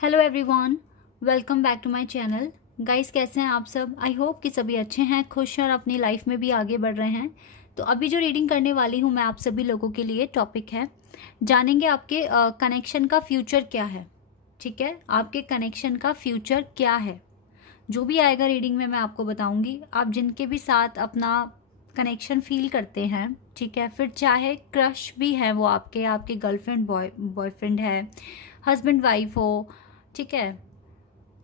Hello everyone, welcome back to my channel. Guys, कैसे हैं आप सब? आई होप कि सभी अच्छे हैं, खुश हैं और अपनी लाइफ में भी आगे बढ़ रहे हैं। तो अभी जो रीडिंग करने वाली हूँ मैं आप सभी लोगों के लिए, टॉपिक है जानेंगे आपके कनेक्शन का फ्यूचर क्या है। ठीक है, आपके कनेक्शन का फ्यूचर क्या है, जो भी आएगा रीडिंग में मैं आपको बताऊंगी। आप जिनके भी साथ अपना कनेक्शन फील करते हैं, ठीक है, फिर चाहे क्रश भी है वो आपके गर्लफ्रेंड बॉयफ्रेंड है, हस्बैंड वाइफ हो, ठीक है,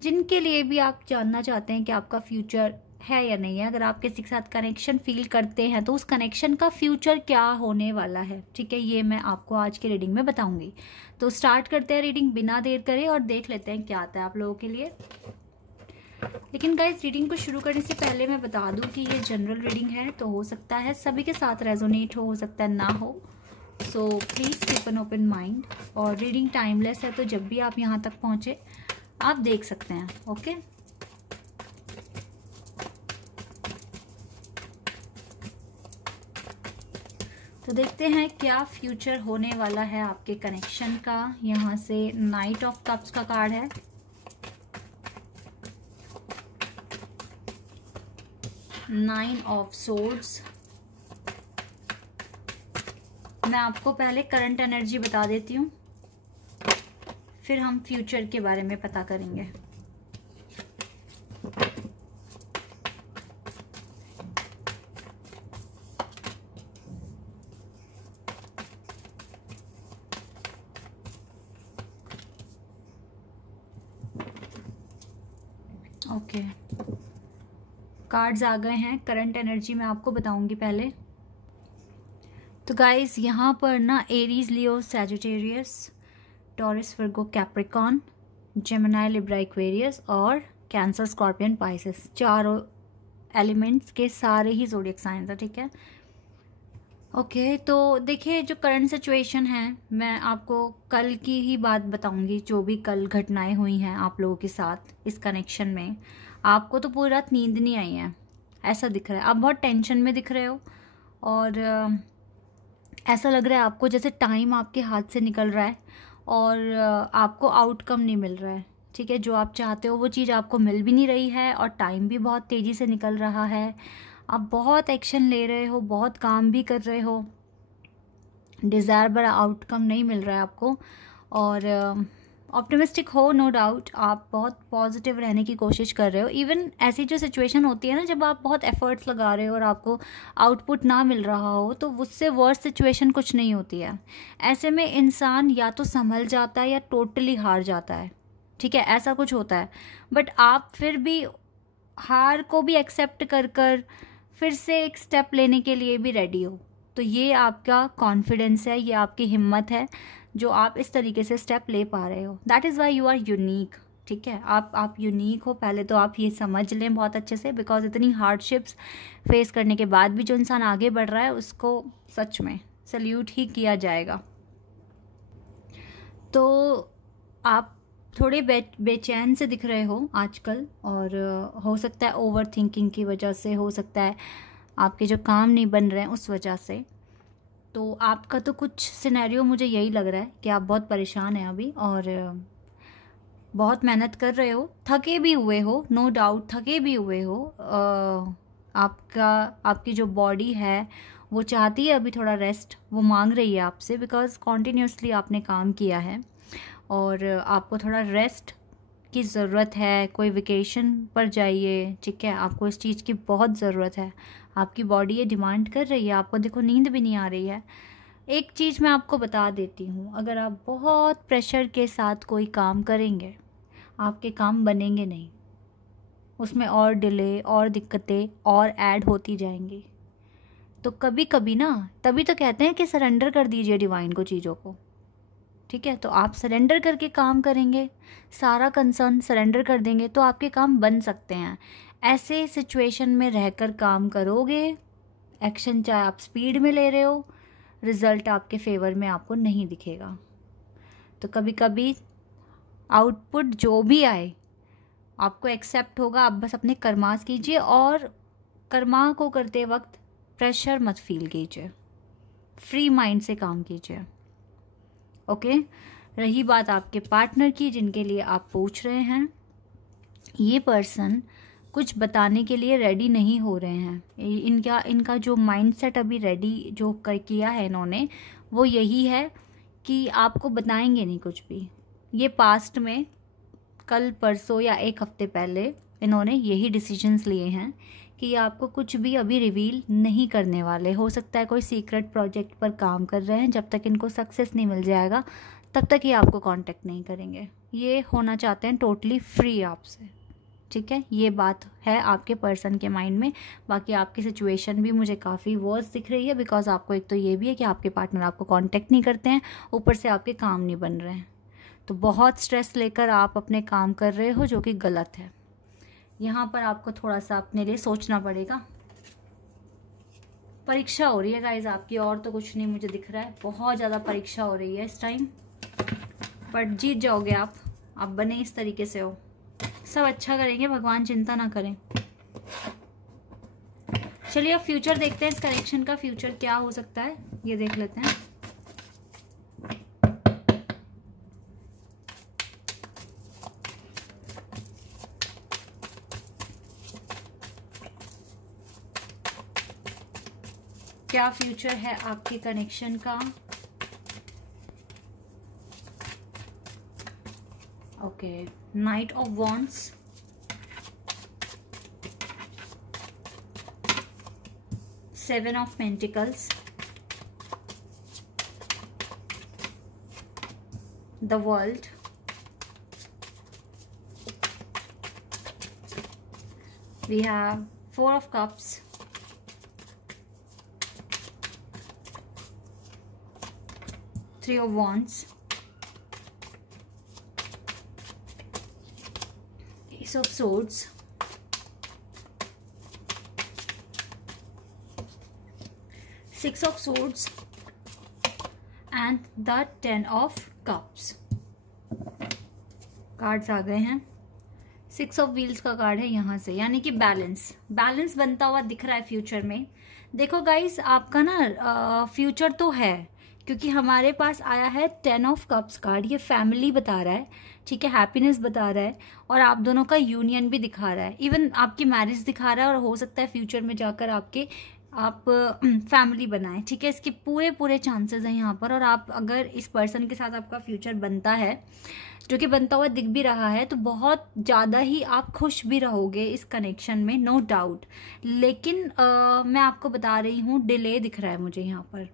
जिनके लिए भी आप जानना चाहते हैं कि आपका फ्यूचर है या नहीं है, अगर आप किसी के साथ कनेक्शन फील करते हैं तो उस कनेक्शन का फ्यूचर क्या होने वाला है, ठीक है, ये मैं आपको आज के रीडिंग में बताऊंगी। तो स्टार्ट करते हैं रीडिंग बिना देर करे और देख लेते हैं क्या आता है आप लोगों के लिए। लेकिन गाइस, रीडिंग को शुरू करने से पहले मैं बता दूं कि ये जनरल रीडिंग है, तो हो सकता है सभी के साथ रेजोनेट हो सकता है ना हो। So please keep an open mind. और रीडिंग टाइमलेस है, तो जब भी आप यहाँ तक पहुँचे आप देख सकते हैं। ओके, तो देखते हैं क्या फ्यूचर होने वाला है आपके कनेक्शन का। यहाँ से नाइट ऑफ कप्स का कार्ड है, नाइन ऑफ सोर्ड्स। मैं आपको पहले करंट एनर्जी बता देती हूँ, फिर हम फ्यूचर के बारे में पता करेंगे। ओके, कार्ड्स आ गए हैं। करंट एनर्जी मैं आपको बताऊंगी पहले। तो गाइस, यहाँ पर ना एरीज, लियो, सैजिटेरियस, टॉरस, वर्गो, कैप्रिकॉन, जेमिनी, लिब्रा, एक्वेरियस और कैंसर, स्कॉर्पियन, पाइसेस, चारों एलिमेंट्स के सारे ही ज़ोडिएक साइंस है। ठीक है, ओके, तो देखिए जो करंट सिचुएशन है, मैं आपको कल की ही बात बताऊंगी, जो भी कल घटनाएं हुई हैं आप लोगों के साथ इस कनेक्शन में। आपको तो पूरी रात नींद नहीं आई है, ऐसा दिख रहा है। आप बहुत टेंशन में दिख रहे हो और ऐसा लग रहा है आपको जैसे टाइम आपके हाथ से निकल रहा है और आपको आउटकम नहीं मिल रहा है। ठीक है, जो आप चाहते हो वो चीज़ आपको मिल भी नहीं रही है और टाइम भी बहुत तेज़ी से निकल रहा है। आप बहुत एक्शन ले रहे हो, बहुत काम भी कर रहे हो, डिज़ायर बड़ा आउटकम नहीं मिल रहा है आपको। और ऑप्टिमिस्टिक हो, नो डाउट, आप बहुत पॉजिटिव रहने की कोशिश कर रहे हो। इवन ऐसी जो सिचुएशन होती है ना, जब आप बहुत एफर्ट्स लगा रहे हो और आपको आउटपुट ना मिल रहा हो, तो उससे वर्स सिचुएशन कुछ नहीं होती है। ऐसे में इंसान या तो संभल जाता है या टोटली हार जाता है। ठीक है, ऐसा कुछ होता है। बट आप फिर भी हार को भी एक्सेप्ट कर कर फिर से एक स्टेप लेने के लिए भी रेडी हो। तो ये आपका कॉन्फिडेंस है, ये आपकी हिम्मत है, जो आप इस तरीके से स्टेप ले पा रहे हो। That is why you are unique. ठीक है, आप यूनिक हो, पहले तो आप ये समझ लें बहुत अच्छे से, बिकॉज इतनी हार्डशिप्स फेस करने के बाद भी जो इंसान आगे बढ़ रहा है उसको सच में सल्यूट ही किया जाएगा। तो आप थोड़े बेचैन से दिख रहे हो आजकल, और हो सकता है ओवर थिंकिंग की वजह से, हो सकता है आपके जो काम नहीं बन रहे हैं उस वजह से। तो आपका तो कुछ सिनेरियो मुझे यही लग रहा है कि आप बहुत परेशान हैं अभी और बहुत मेहनत कर रहे हो, थके भी हुए हो, नो डाउट थके भी हुए हो। आपकी जो बॉडी है वो चाहती है अभी थोड़ा रेस्ट, वो मांग रही है आपसे, बिकॉज कॉन्टीन्यूसली आपने काम किया है और आपको थोड़ा रेस्ट की ज़रूरत है। कोई वेकेशन पर जाइए, ठीक है, आपको इस चीज़ की बहुत ज़रूरत है। आपकी बॉडी ये डिमांड कर रही है, आपको देखो नींद भी नहीं आ रही है। एक चीज़ मैं आपको बता देती हूँ, अगर आप बहुत प्रेशर के साथ कोई काम करेंगे, आपके काम बनेंगे नहीं, उसमें और डिले और दिक्कतें और ऐड होती जाएंगी। तो कभी कभी ना, तभी तो कहते हैं कि सरेंडर कर दीजिए डिवाइन को, चीज़ों को। ठीक है, तो आप सरेंडर करके काम करेंगे, सारा कंसर्न सरेंडर कर देंगे, तो आपके काम बन सकते हैं। ऐसे सिचुएशन में रहकर काम करोगे, एक्शन चाहे आप स्पीड में ले रहे हो, रिजल्ट आपके फेवर में आपको नहीं दिखेगा। तो कभी कभी आउटपुट जो भी आए आपको एक्सेप्ट होगा। आप बस अपने कर्मास कीजिए और कर्मा को करते वक्त प्रेशर मत फील कीजिए, फ्री माइंड से काम कीजिए। ओके, रही बात आपके पार्टनर की जिनके लिए आप पूछ रहे हैं, ये पर्सन कुछ बताने के लिए रेडी नहीं हो रहे हैं। इनका जो माइंडसेट अभी रेडी जो किया है इन्होंने, वो यही है कि आपको बताएंगे नहीं कुछ भी। ये पास्ट में कल परसों या एक हफ्ते पहले इन्होंने यही डिसीजंस लिए हैं कि ये आपको कुछ भी अभी रिवील नहीं करने वाले। हो सकता है कोई सीक्रेट प्रोजेक्ट पर काम कर रहे हैं, जब तक इनको सक्सेस नहीं मिल जाएगा तब तक ये आपको कांटेक्ट नहीं करेंगे। ये होना चाहते हैं टोटली फ्री आपसे, ठीक है। ये बात है आपके पर्सन के माइंड में। बाकी आपकी सिचुएशन भी मुझे काफ़ी वर्स दिख रही है, बिकॉज आपको एक तो ये भी है कि आपके पार्टनर आपको कांटेक्ट नहीं करते हैं, ऊपर से आपके काम नहीं बन रहे हैं। तो बहुत स्ट्रेस लेकर आप अपने काम कर रहे हो, जो कि गलत है। यहाँ पर आपको थोड़ा सा अपने लिए सोचना पड़ेगा। परीक्षा हो रही है गाइज आपकी, और तो कुछ नहीं मुझे दिख रहा है। बहुत ज़्यादा परीक्षा हो रही है इस टाइम, बट जीत जाओगे आप बने इस तरीके से हो। सब अच्छा करेंगे भगवान, चिंता ना करें। चलिए अब फ्यूचर देखते हैं, इस कनेक्शन का फ्यूचर क्या हो सकता है ये देख लेते हैं। क्या फ्यूचर है आपके कनेक्शन का? Okay, knight of wands, seven of pentacles, the world, we have four of cups, Three of Wands, Ace of Swords, Six of Swords and the Ten of Cups। Cards आ गए हैं। Six of wheels का card है यहाँ से, यानी कि balance बनता हुआ दिख रहा है फ्यूचर में। देखो गाइस, आपका ना फ्यूचर तो है, क्योंकि हमारे पास आया है 10 ऑफ कप्स कार्ड। ये फैमिली बता रहा है, ठीक है, हैप्पीनेस बता रहा है, और आप दोनों का यूनियन भी दिखा रहा है, इवन आपकी मैरिज दिखा रहा है, और हो सकता है फ्यूचर में जाकर आप फैमिली बनाएं, ठीक है। इसके पूरे चांसेस हैं यहाँ पर। और आप अगर इस पर्सन के साथ आपका फ्यूचर बनता है, जो कि बनता हुआ दिख भी रहा है, तो बहुत ज़्यादा ही आप खुश भी रहोगे इस कनेक्शन में, नो डाउट। लेकिन मैं आपको बता रही हूँ, डिले दिख रहा है मुझे यहाँ पर।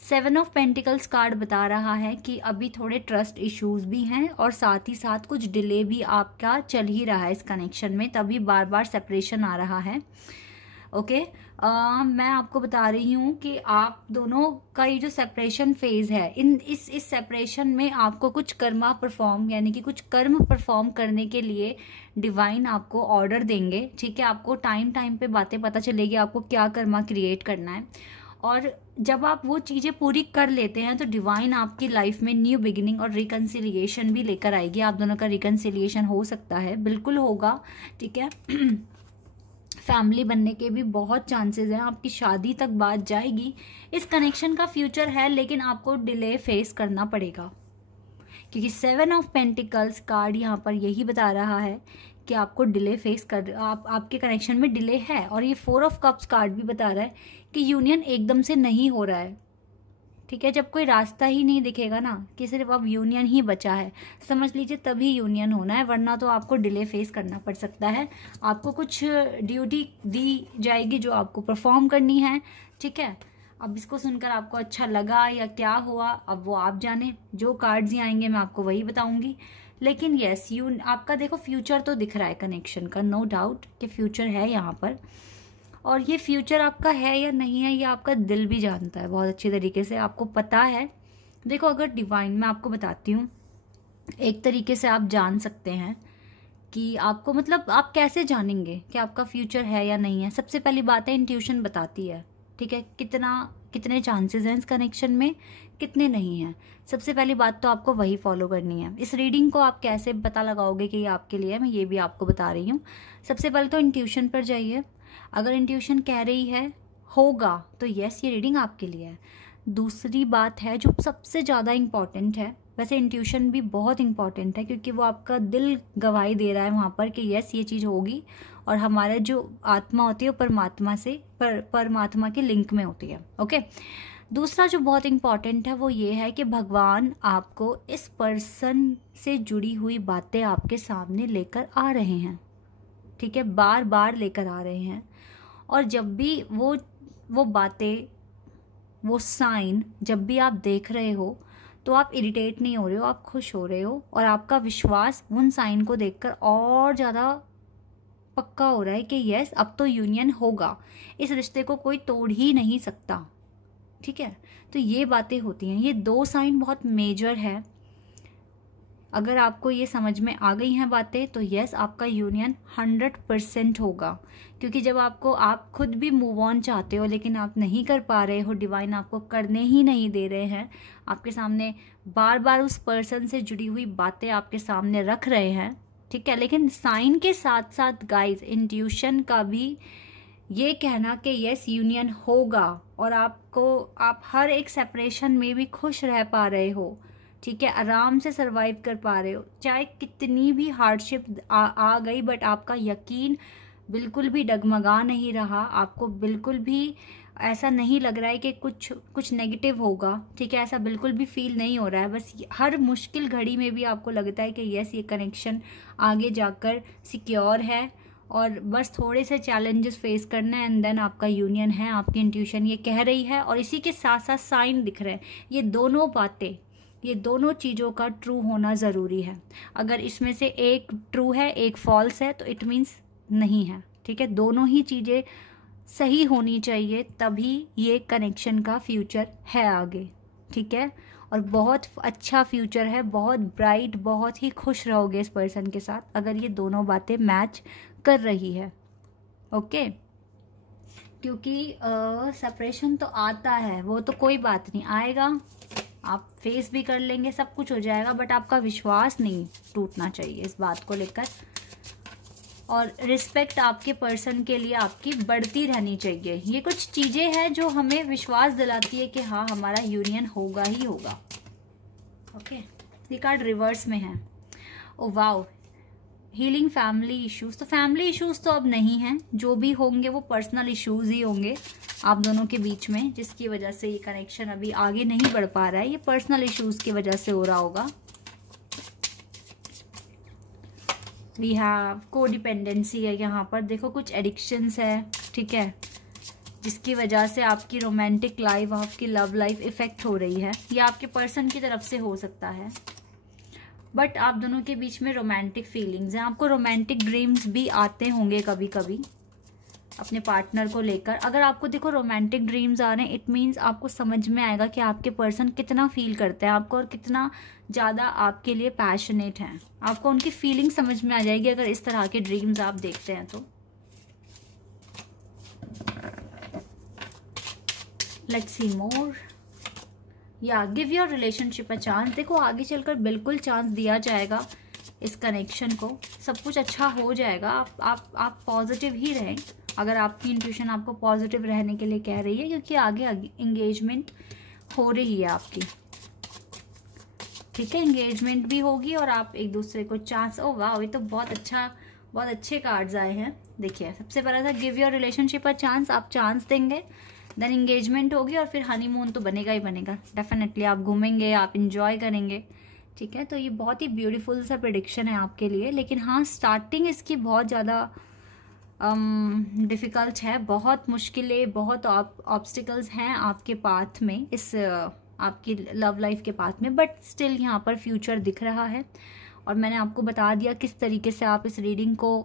सेवन ऑफ पेंटिकल्स कार्ड बता रहा है कि अभी थोड़े ट्रस्ट इश्यूज भी हैं, और साथ ही साथ कुछ डिले भी आपका चल ही रहा है इस कनेक्शन में, तभी बार बार सेपरेशन आ रहा है। ओके, मैं आपको बता रही हूँ कि आप दोनों का ये जो सेपरेशन फेज है, इस सेपरेशन में आपको कुछ कर्मा परफॉर्म, यानी कि कुछ कर्म परफॉर्म करने के लिए डिवाइन आपको ऑर्डर देंगे, ठीक है। आपको टाइम पे बातें पता चलेगी, आपको क्या कर्मा क्रिएट करना है। और जब आप वो चीज़ें पूरी कर लेते हैं, तो डिवाइन आपकी लाइफ में न्यू बिगिनिंग और रिकन्सिलिएशन भी लेकर आएगी। आप दोनों का रिकन्सिलिएशन हो सकता है, बिल्कुल होगा, ठीक है। फैमिली बनने के भी बहुत चांसेस हैं, आपकी शादी तक बात जाएगी। इस कनेक्शन का फ्यूचर है, लेकिन आपको डिले फेस करना पड़ेगा, क्योंकि सेवन ऑफ पेंटिकल्स कार्ड यहाँ पर यही बता रहा है कि आपको डिले फेस कर, आपके कनेक्शन में डिले है। और ये फोर ऑफ कप्स कार्ड भी बता रहा है कि यूनियन एकदम से नहीं हो रहा है, ठीक है। जब कोई रास्ता ही नहीं दिखेगा ना, कि सिर्फ अब यूनियन ही बचा है, समझ लीजिए तभी यूनियन होना है, वरना तो आपको डिले फेस करना पड़ सकता है। आपको कुछ ड्यूटी दी जाएगी जो आपको परफॉर्म करनी है, ठीक है। अब इसको सुनकर आपको अच्छा लगा या क्या हुआ, अब वो आप जाने। जो कार्ड्स ही आएंगे मैं आपको वही बताऊंगी। लेकिन यस, आपका देखो फ्यूचर तो दिख रहा है कनेक्शन का, नो डाउट कि फ्यूचर है यहाँ पर। और ये फ्यूचर आपका है या नहीं है, ये आपका दिल भी जानता है बहुत अच्छी तरीके से, आपको पता है। देखो, अगर डिवाइन, मैं आपको बताती हूँ, एक तरीके से आप जान सकते हैं कि आपको, मतलब आप कैसे जानेंगे कि आपका फ्यूचर है या नहीं है। सबसे पहली बात है, इंट्यूशन बताती है, ठीक है, कितने चांसेस हैं इस कनेक्शन में, कितने नहीं हैं। सबसे पहली बात तो आपको वही फॉलो करनी है। इस रीडिंग को आप कैसे पता लगाओगे कि ये आपके लिए है, मैं ये भी आपको बता रही हूँ। सबसे पहले तो इंट्यूशन पर जाइए। अगर इंट्यूशन कह रही है होगा, तो यस, ये रीडिंग आपके लिए है। दूसरी बात है जो सबसे ज़्यादा इम्पॉर्टेंट है, वैसे इंट्यूशन भी बहुत इंपॉर्टेंट है, क्योंकि वो आपका दिल गवाही दे रहा है वहाँ पर कि यस ये चीज़ होगी, और हमारा जो आत्मा होती है वो परमात्मा से परमात्मा के लिंक में होती है। ओके, दूसरा जो बहुत इंपॉर्टेंट है वो ये है कि भगवान आपको इस पर्सन से जुड़ी हुई बातें आपके सामने लेकर आ रहे हैं, ठीक है, बार बार लेकर आ रहे हैं। और जब भी वो बातें, वो साइन जब भी आप देख रहे हो तो आप इरिटेट नहीं हो रहे हो, आप खुश हो रहे हो, और आपका विश्वास उन साइन को देखकर और ज़्यादा पक्का हो रहा है कि यस अब तो यूनियन होगा, इस रिश्ते को कोई तोड़ ही नहीं सकता, ठीक है। तो ये बातें होती हैं, ये 2 साइन बहुत मेजर है। अगर आपको ये समझ में आ गई हैं बातें तो यस आपका यूनियन 100% होगा, क्योंकि जब आप खुद भी मूव ऑन चाहते हो लेकिन आप नहीं कर पा रहे हो, डिवाइन आपको करने ही नहीं दे रहे हैं, आपके सामने बार बार उस पर्सन से जुड़ी हुई बातें आपके सामने रख रहे हैं, ठीक है। लेकिन साइन के साथ साथ गाइज इंट्यूशन का भी ये कहना कि यस यूनियन होगा, और आप हर एक सेपरेशन में भी खुश रह पा रहे हो, ठीक है, आराम से सरवाइव कर पा रहे हो, चाहे कितनी भी हार्डशिप आ गई, बट आपका यकीन बिल्कुल भी डगमगा नहीं रहा, आपको बिल्कुल भी ऐसा नहीं लग रहा है कि कुछ नेगेटिव होगा, ठीक है, ऐसा बिल्कुल भी फील नहीं हो रहा है। बस हर मुश्किल घड़ी में भी आपको लगता है कि यस ये कनेक्शन आगे जाकर सिक्योर है, और बस थोड़े से चैलेंजेस फेस करना है, एंड देन आपका यूनियन है, आपकी इंट्यूशन ये कह रही है। और इसी के साथ साथ साइन दिख रहे हैं, ये दोनों बातें, ये दोनों चीज़ों का ट्रू होना ज़रूरी है। अगर इसमें से एक ट्रू है एक फॉल्स है तो इट मीन्स नहीं है, ठीक है, दोनों ही चीज़ें सही होनी चाहिए, तभी ये कनेक्शन का फ्यूचर है आगे, ठीक है, और बहुत अच्छा फ्यूचर है, बहुत ब्राइट, बहुत ही खुश रहोगे इस पर्सन के साथ अगर ये दोनों बातें मैच कर रही है। ओके, क्योंकि सेपरेशन तो आता है, वो तो कोई बात नहीं, आएगा, आप फेस भी कर लेंगे, सब कुछ हो जाएगा, बट आपका विश्वास नहीं टूटना चाहिए इस बात को लेकर, और रिस्पेक्ट आपके पर्सन के लिए आपकी बढ़ती रहनी चाहिए। ये कुछ चीज़ें हैं जो हमें विश्वास दिलाती है कि हाँ हमारा यूनियन होगा ही होगा। ओके, ये कार्ड रिवर्स में है। Oh wow, healing family issues. तो फैमिली इश्यूज तो अब नहीं है, जो भी होंगे वो पर्सनल इश्यूज ही होंगे आप दोनों के बीच में, जिसकी वजह से ये कनेक्शन अभी आगे नहीं बढ़ पा रहा है, ये पर्सनल इश्यूज की वजह से हो रहा होगा। वी हैव कोडिपेंडेंसी है यहाँ पर, देखो कुछ एडिक्शंस है, ठीक है, जिसकी वजह से आपकी रोमांटिक लाइफ, आपकी लव लाइफ इफेक्ट हो रही है। ये आपके पर्सन की तरफ से हो सकता है, बट आप दोनों के बीच में रोमांटिक फीलिंग्स हैं, आपको रोमांटिक ड्रीम्स भी आते होंगे कभी कभी अपने पार्टनर को लेकर। अगर आपको देखो रोमांटिक ड्रीम्स आ रहे हैं, इट मीन्स आपको समझ में आएगा कि आपके पर्सन कितना फील करते हैं आपको, और कितना ज़्यादा आपके लिए पैशनेट हैं, आपको उनकी फीलिंग समझ में आ जाएगी अगर इस तरह के ड्रीम्स आप देखते हैं तो। लेट्स सी मोर। या give your relationship a chance. देखो आगे चलकर बिल्कुल चांस दिया जाएगा इस कनेक्शन को, सब कुछ अच्छा हो जाएगा। आप पॉजिटिव ही रहें, अगर आपकी इंट्यूशन आपको पॉजिटिव रहने के लिए कह रही है, क्योंकि आगे एंगेजमेंट हो रही है आपकी, ठीक है, एंगेजमेंट भी होगी और आप एक दूसरे को चांस। ओ वाह, ये तो बहुत अच्छे कार्ड्स आए हैं। देखिए सबसे पहला था give your relationship a chance, आप चांस देंगे, देन एंगेजमेंट होगी, और फिर हनीमून तो बनेगा ही बनेगा डेफिनेटली, आप घूमेंगे, आप इंजॉय करेंगे, ठीक है। तो ये बहुत ही ब्यूटीफुल सा प्रेडिक्शन है आपके लिए, लेकिन हाँ स्टार्टिंग इसकी बहुत ज़्यादा डिफ़िकल्ट है, बहुत मुश्किलें, बहुत ऑब्स्टिकल्स हैं आपके पाथ में, इस आपकी लव लाइफ के पाथ में, बट स्टिल यहाँ पर फ्यूचर दिख रहा है। और मैंने आपको बता दिया किस तरीके से आप इस रीडिंग को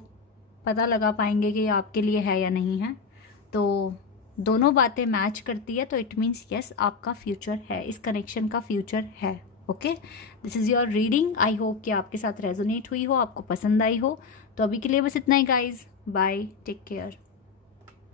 पता लगा पाएंगे कि ये आपके लिए है या नहीं है। तो दोनों बातें मैच करती है तो इट मीन्स यस आपका फ्यूचर है, इस कनेक्शन का फ्यूचर है। Okay, this is your reading. I hope कि आपके साथ रेजोनेट हुई हो, आपको पसंद आई हो। तो अभी के लिए बस इतना ही गाइज, बाय, टेक केयर।